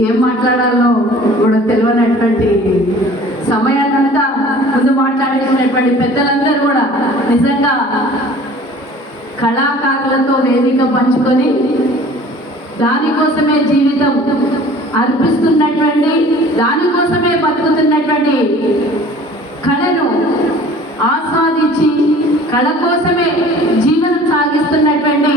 ఏం మాట్లాడాలో కూడా తెలియనటువంటి సమయాన్నంతా ముందు మాట్లాడేసినటువంటి పెద్దలందరూ కూడా నిజంగా కళాకారులతో వేదిక పంచుకొని దానికోసమే జీవితం అర్పిస్తున్నటువంటి దానికోసమే బతుకుతున్నటువంటి కళను ఆస్వాదించి కళ కోసమే జీవనం సాగిస్తున్నటువంటి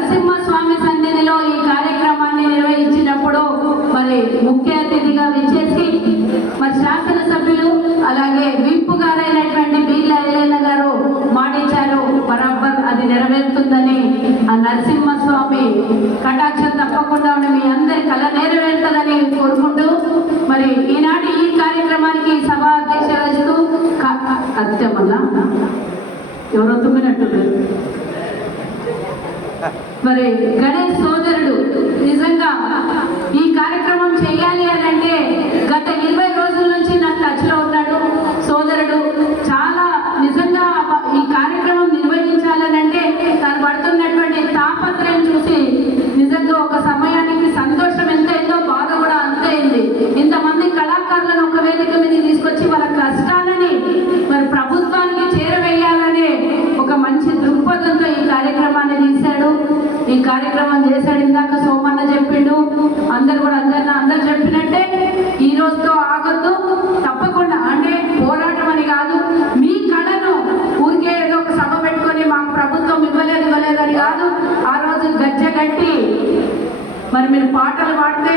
నరసింహస్వామి సన్నిధిలో ఈ కార్యక్రమాన్ని నిర్వహించినప్పుడు మరి ముఖ్య అతిథిగా విచ్చేసి మరి శాసనసభ్యులు అలాగే వింపు గారైనటువంటి బీర్ల ఐలన్న గారు మాటిచ్చారు. బరాబర్ అది నెరవేరుతుందని ఆ నరసింహస్వామి కటాక్షం తప్పకుండా ఉండి మీ అందరి కళ నెరవేరుతుందని కోరుకుంటూ మరి ఈనాటి ఈ కార్యక్రమానికి సభ అధ్యక్ష వహిస్తూ అత్యమల్ల ఎవరో తుమ్మినట్టున్నారు మరి గణేష్ సోదరుడు నిజంగా ఈ కార్యక్రమం చేయాలి అని అంటే గత ఇరవై రోజుల నుంచి నాకు టచ్లో ఉన్నాడు సోదరుడు చాలా నిజంగా ఈ కార్యక్రమం నిర్వహించాలని అంటే తను పడుతున్నటువంటి తాపత్రయం చూసి నిజంగా ఒక సమయానికి సంతోషం ఎంత అయిందో బాధ కూడా అంతే అయింది ఇంతమంది కళాకారులను ఒక వేదిక మీద తీసుకొచ్చి వాళ్ళ కష్టాలని మరి ప్రభుత్వానికి చేరవేయాలనే ఒక మంచి దృక్పథంతో ఈ కార్యక్రమాన్ని తీశాడు ఈ కార్యక్రమం చేశాడు ఇందాక సోమన్న చెప్పిండు అందరు కూడా అందరు అందరు చెప్పినట్టే ఈ రోజుతో ఆగొద్దు తప్పకుండా అంటే పోరాటం అని కాదు మీ కళను ఊరికే ఏదో ఒక సభ పెట్టుకొని మాకు ప్రభుత్వం ఇవ్వలేదు ఇవ్వలేదు అని కాదు ఆ రోజు గజ్జె కట్టి మరి మీరు పాటలు పాడితే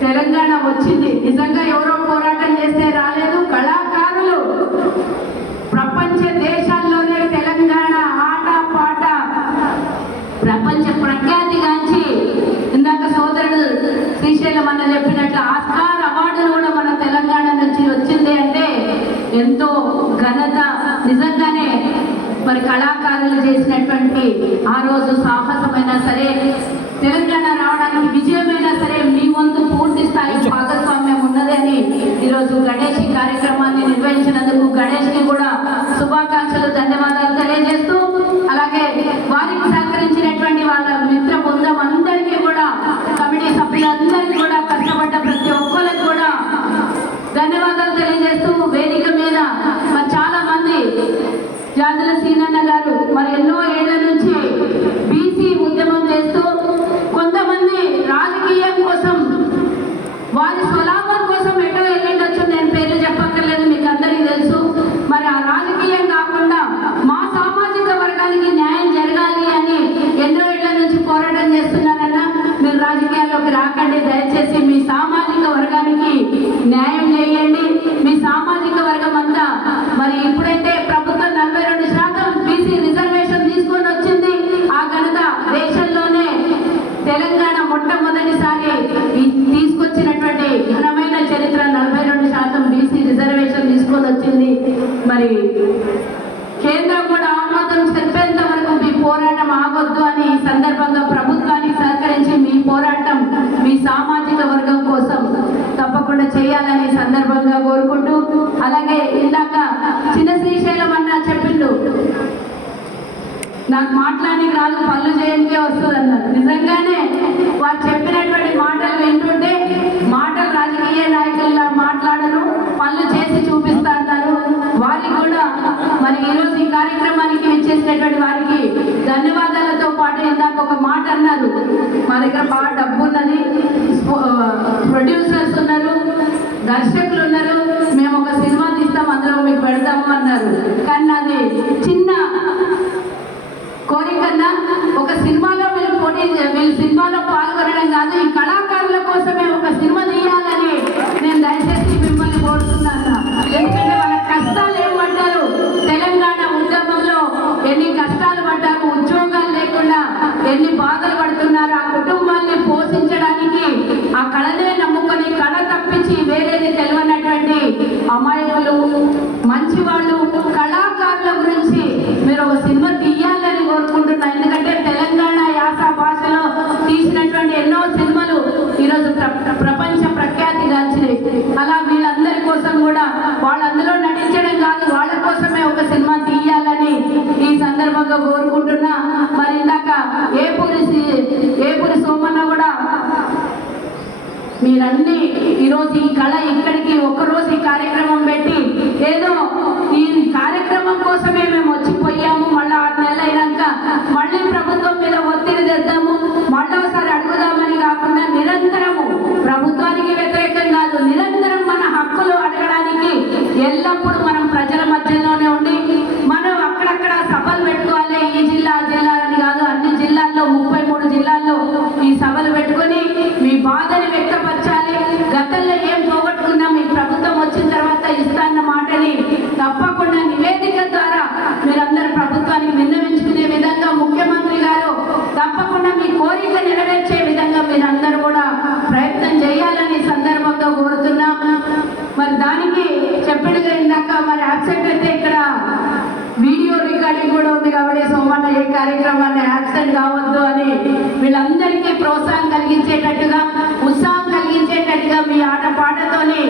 తెలంగాణ వచ్చింది. నిజంగా ఎవరో పోరాటం చేస్తే రాలేదు. కళాకారులు ప్రపంచ దేశ తెలంగాణ ఆట పాట ప్రపంచ ప్రఖ్యాతిగాంచి ఇందాక సోదరుడు శ్రీశైలం అన్న చెప్పినట్లు ఆస్కార్ అవార్డులు కూడా మన తెలంగాణ నుంచి వచ్చింది అంటే ఎంతో ఘనత నిజంగానే మరి కళాకారులు చేసినటువంటి ఆ రోజు సాహసమైనా సరే తెలంగాణ రావడానికి విజయమైనా సరే మీ వంతు పూర్తి స్థాయి భాగస్వామ్యం ఉన్నదని ఈరోజు గణేష్ కార్యక్రమాన్ని నిర్వహించినందుకు గణేష్కి కూడా శుభాకాంక్షలు ధన్యవాదాలు తెలియజేస్తూ అలాగే వారికి సహకరించినటువంటి వాళ్ళ మిత్ర బృందం అందరికీ కూడా కమిటీ సభ్యులందరికీ కూడా కష్టపడ్డ ప్రతి ఒక్కరికి కూడా ధన్యవాదాలు తెలియజేస్తూ వేదిక మీద మరి చాలా మంది జాతుల సీనన్న గారు మరి ఎన్నో ఏళ్ళ నుంచి బీసీ ఉద్యమం చేస్తూ కొంతమంది రాజకీయం కోసం వారి స్వలాభం కోసం ఎటో వెళ్ళిండొచ్చు నేను పేర్లు చెప్పక్కర్లేదు మీకు అందరికీ తెలుసు మరి ఆ రాజకీయం కాకుండా మా సామాజిక వర్గానికి న్యాయం జరగాలి అని ఎన్నో ఏళ్ళ నుంచి పోరాటం చేస్తున్నారన్న మీరు రాజకీయాల్లోకి రాకండి దయచేసి మీ సామాజిక వర్గానికి న్యాయం చేయండి. మీ సామాజిక వర్గం అంతా. మరి ఇప్పుడైతే ప్రభుత్వం నలభై రెండు శాతం బీసీ రిజర్వేషన్ తీసుకొని వచ్చింది. ఆ ఘనత దేశంలోనే తెలంగాణ మొట్టమొదటిసారి తీసుకొచ్చినటువంటి ఘనమైన చరిత్ర నలభై రెండు శాతం బీసీ రిజర్వేషన్ తీసుకొని వచ్చింది. మరి కేంద్రం కూడా ఆమోదం చెప్పేంత వరకు మీ పోరాటం ఆగొద్దు అని ఈ సందర్భంగా ప్రభుత్వానికి సహకరించి మీ పోరాటం మీ సామాజిక వర్గం చేయాలని సందర్భంగా కోరుకుంటూ అలాగే ఇందాక చిన్న శ్రీశైలం అన్న చెప్పిండు. నాకు మాట్లాడడానికి రాదు పనులు చేయడానికే వస్తుంది అన్నారు. నిజంగానే వారు చెప్పినటువంటి మాటలు వింటుంటే మాటలు రాజకీయ నాయకులు మాట్లాడరు పనులు చేసి చూపిస్తా అన్నారు వారికి కూడా మరి ఈరోజు ఈ కార్యక్రమానికి ఇచ్చేసినటువంటి వారికి ధన్యవాదాలతో పాటు ఇందాక ఒక మాట అన్నారు. మా దగ్గర బాగా డబ్బు ఉన్నది ప్రొడ్యూసర్స్ ఉన్నారు దర్శకులు ఉన్నారు. మేము ఒక సినిమా తీస్తాం అందులో మీకు పెడతాము అన్నారు. కానీ నాది చిన్న కోరికన్నా ఒక సినిమాలో మీరు పోటీ మీరు సినిమాలో పాల్గొనడం కాదు ఈ కళాకారుల కోసమే మీరన్నీ ఈరోజు ఈ కళ ఇక్కడికి ఒక్కరోజు ఈ కార్యక్రమం పెట్టి ఏదో ఈ కార్యక్రమం కోసమే మేము వచ్చిపోయాము. మళ్ళీ ఆరు నెలలు అయినాక మళ్ళీ ప్రభుత్వం మీద ఒత్తిడి తెద్దాము మళ్ళీ ఒకసారి అడుగుదామని కాకుండా నిరంతరము ప్రభుత్వానికి వ్యతిరేకం కాదు నిరంతరం మన హక్కులు అడగడానికి ఎల్లప్పుడూ మనం ప్రజల మధ్యలోనే ఉండి మనం అక్కడక్కడ సభలు పెట్టుకోవాలి ఈ జిల్లా ఆ జిల్లా అని కాదు అన్ని జిల్లాల్లో ముప్పై మూడు జిల్లాల్లో ఈ సభలు పెట్టుకొని మీ బాధని వ్యక్తపరచాలి గతంలో ఏం పోగొట్టుకున్నాం మీ ప్రభుత్వం వచ్చిన తర్వాత ఇస్తాన్న మాటని తప్పకుండా నివేదిక ద్వారా మీరందరూ ప్రభుత్వానికి విన్నవించుకునే విధంగా ముఖ్యమంత్రి గారు తప్పకుండా మీ కోరిక నెరవేర్చే విధంగా మీరందరూ కూడా ప్రయత్నం చేయాలని ఈ సందర్భంగా కోరుతున్నా మరి దానికి చెప్పినగా ఇందాక మరి అబ్సెంట్ అయితే ఇక్కడ వీడియో రికార్డింగ్ కూడా ఉంది కాబట్టి సోమన్న ఏ కార్యక్రమాన్ని యాబ్సెంట్ కావద్దు అని వీళ్ళందరికీ ప్రోత్సాహం కలిగించేటట్టుగా ఉత్సాహం కలిగించేటట్టుగా మీ ఆట పాటతోని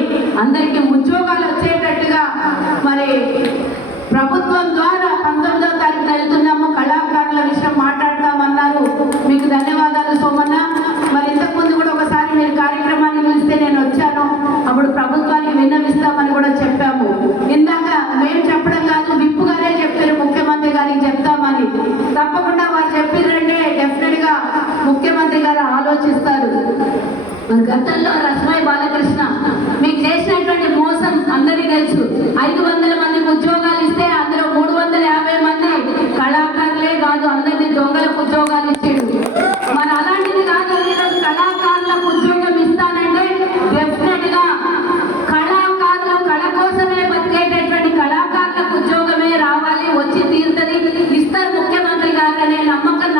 అందరికీ ఉద్యోగాలు వచ్చేటట్టుగా మరి ప్రభుత్వం ద్వారా పంతొమ్మిదో తారీఖున వెళ్తున్నాము కళాకారుల విషయం మాట్లాడతామన్నారు మీకు ధన్యవాదాలు సోమన్న మరి ఇంతకు ముందు కూడా ఒకసారి మీరు కార్యక్రమాన్ని పిలిస్తే నేను వచ్చాను అప్పుడు ప్రభుత్వానికి విన్నవిస్తామని కూడా చెప్పాము ఇందాక మేము చెప్పడం కాదు విప్పు గారే చెప్పారు ముఖ్యమంత్రి గారికి చెప్తామని తప్పకుండా వారు చెప్పారంటే డెఫినెట్గా ముఖ్యమంత్రి గారు ఆలోచిస్తారు. మరి గతంలో రస్మాయి బాలకృష్ణ మీకు చేసినటువంటి మోసం అందరికీ తెలుసు. ఐదు వందల మందికి ఉద్యోగాలు ఇస్తే అందులో మూడు వందల యాభై మంది కళాకారులే కాదు అందరినీ దొంగలకు ఉద్యోగాలు ఇచ్చాడు మరి అలాంటిది కాదు ఈరోజు కళాకారులకు ఉద్యోగం ఇస్తానంటే డెఫినెట్గా కళాకారులు కళ కోసమే బతికేటటువంటి కళాకారులకు ఉద్యోగమే రావాలి వచ్చి తీరుతుంది. ఇస్తారు ముఖ్యమంత్రి గారు అనే నమ్మకం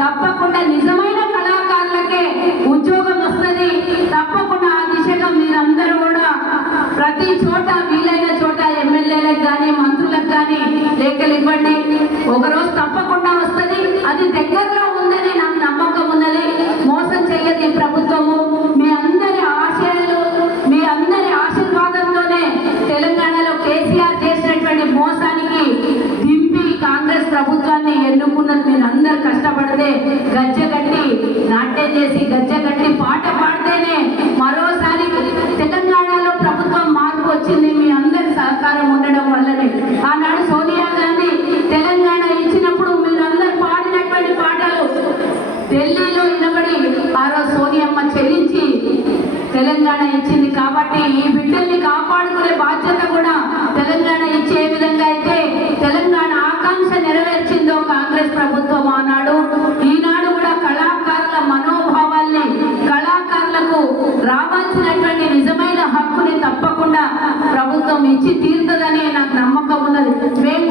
తప్పకుండా నిజమైన కళాకారులకే ఉద్యోగం వస్తుంది. తప్పకుండా ఆ దిశగా మీరందరూ కూడా ప్రతి చోట వీలైన చోట ఎమ్మెల్యేలకు కానీ మంత్రులకు కానీ లేఖలు ఇవ్వండి. ఒకరోజు తప్పకుండా వస్తుంది. అది దగ్గరలో ఉందని నాకు నమ్మకం ఉంది గజ్జె కట్టి నాట్యం చేసి గజ్జె కట్టి పాట పాడితేనే మరోసారి తెలంగాణలో ప్రభుత్వం మార్పు వచ్చింది. మీ అందరి సహకారం ఉండడం వల్లనే. ఆనాడు సోనియా గాంధీ తెలంగాణ ఇచ్చినప్పుడు మీరందరూ పాడినటువంటి పాటలు ఢిల్లీలో నిలబడి ఆ రోజు సోనియమ్మ చెల్లించి తెలంగాణ ఇచ్చింది. కాబట్టి ఈ బిడ్డల్ని కాపాడుకునే బాధ్యత కూడా తెలంగాణ ఇచ్చే విధంగా అయితే తెలంగాణ ఆకాంక్ష నెరవేర్చిందో కాంగ్రెస్ ప్రభుత్వం ఆనాడు ఈనాడు కూడా కళాకారుల మనోభావాల్ని కళాకారులకు రావాల్సినటువంటి నిజమైన హక్కుని తప్పకుండా ప్రభుత్వం ఇచ్చి తీరుతుందని నాకు నమ్మకం ఉన్నది. మేము